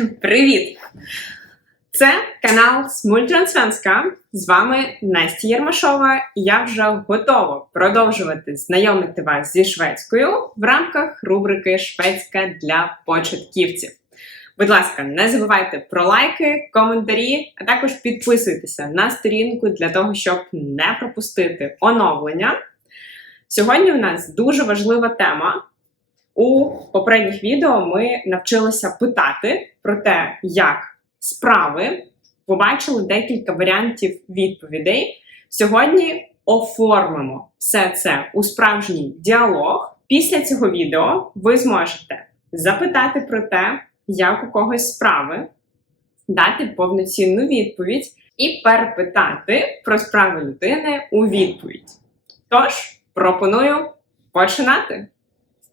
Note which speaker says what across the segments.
Speaker 1: Привіт! Це канал Смультрансвенська. З вами Настя Єрмашова, і я вже готова продовжувати знайомити вас зі шведською в рамках рубрики Шведська для початківців. Будь ласка, не забувайте про лайки, коментарі, а також підписуйтеся на сторінку для того, щоб не пропустити оновлення. Сьогодні у нас дуже важлива тема. У попередніх відео ми навчилися питати про те, як справи. Побачили декілька варіантів відповідей. Сьогодні оформимо все це у справжній діалог. Після цього відео ви зможете запитати про те, як у когось справи, дати повноцінну відповідь і перепитати про справи людини у відповідь. Тож, пропоную починати.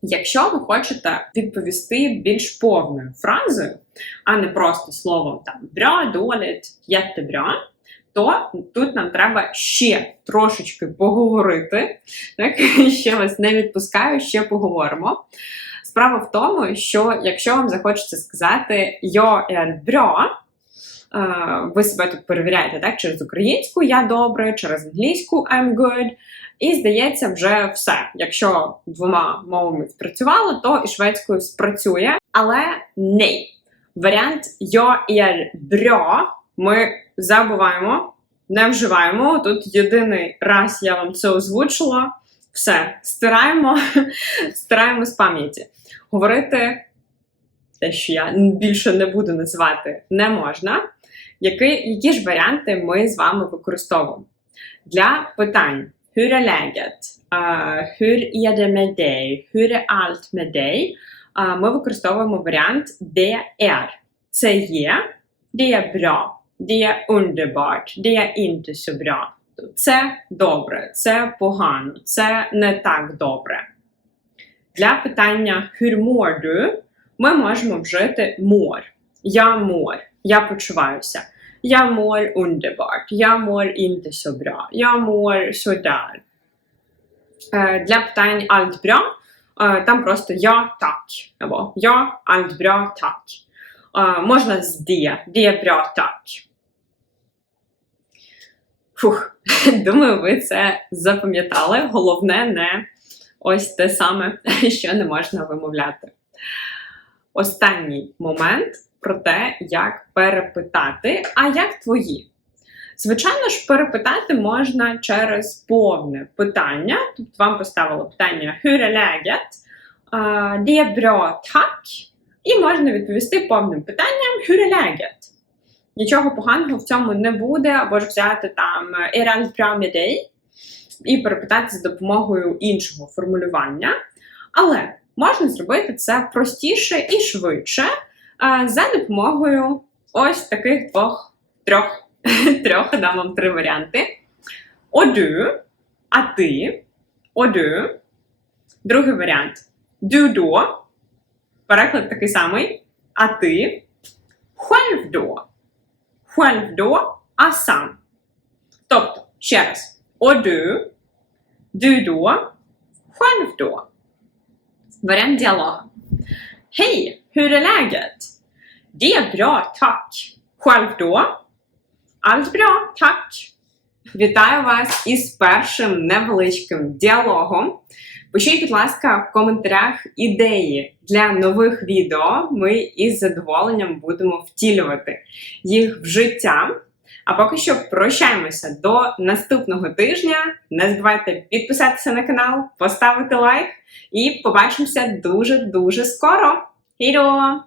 Speaker 1: Якщо ви хочете відповісти більш повною фразою, а не просто словом там бра, долить, jättebra, то тут нам треба ще трошечки поговорити. Так? Ще вас не відпускаю, ще поговоримо. Справа в тому, що якщо вам захочеться сказати «yo är bra», е, ви себе тут перевіряєте так, через українську я добре, через англійську I'm good. І здається, вже все. Якщо двома мовами спрацювало, то і шведською спрацює. Але не. Варіант «yo är bra» ми забуваємо, не вживаємо. Тут єдиний раз я вам це озвучила. Все, стираємо, стираємо з пам'яті. Говорити те, що я більше не буду називати, не можна. Які, які ж варіанти ми з вами використовуємо? Для питань Hur är läget? Uh, hur är det med dig? Hur är allt med dig? Ми використовуємо варіант det är. Це є, det är bra, det är underbart, det är inte så bra. Це добре, це погано, це не так добре. Для питання hur mår du? Ми можемо вжити mår. Я mår, я почуваюся. Mår underbart. Jag mår inte så bra. Jag mår. Е, Для питань bra е, там просто ja, tack. Або allt bra, tack. Е, Можна з. Det är bra, tack. Фух, думаю, ви це запам'ятали. Головне не ось те саме, що не можна вимовляти. Останній момент про те, як перепитати, а як твої. Звичайно ж, перепитати можна через повне питання. Тобто вам поставило питання Hur tack. І можна відповісти повним питанням Hur? Нічого поганого в цьому не буде, або ж взяти там Är bra і перепитати з допомогою іншого формулювання. Але можна зробити це простіше і швидше за допомогою ось таких двох трьох. трьох дам вам три варіанти. Оду, а ти, оду. Другий варіант дудо. Переклад такий самий. А ти. Själv då. А сам. Тобто, ще раз. Оду, du då, Вариант диалога. Hej, hur är läget? Det är bra, tack. Själv då? Allt bra, tack. Вітаю вас із першим невеличким діалогом. Пишіть, будь ласка, в коментарях ідеї для нових відео. Ми із задоволенням будемо втілювати їх в життя. А поки що прощаємося до наступного тижня. Не забувайте підписатися на канал, поставити лайк і побачимося дуже-дуже скоро. Хіро!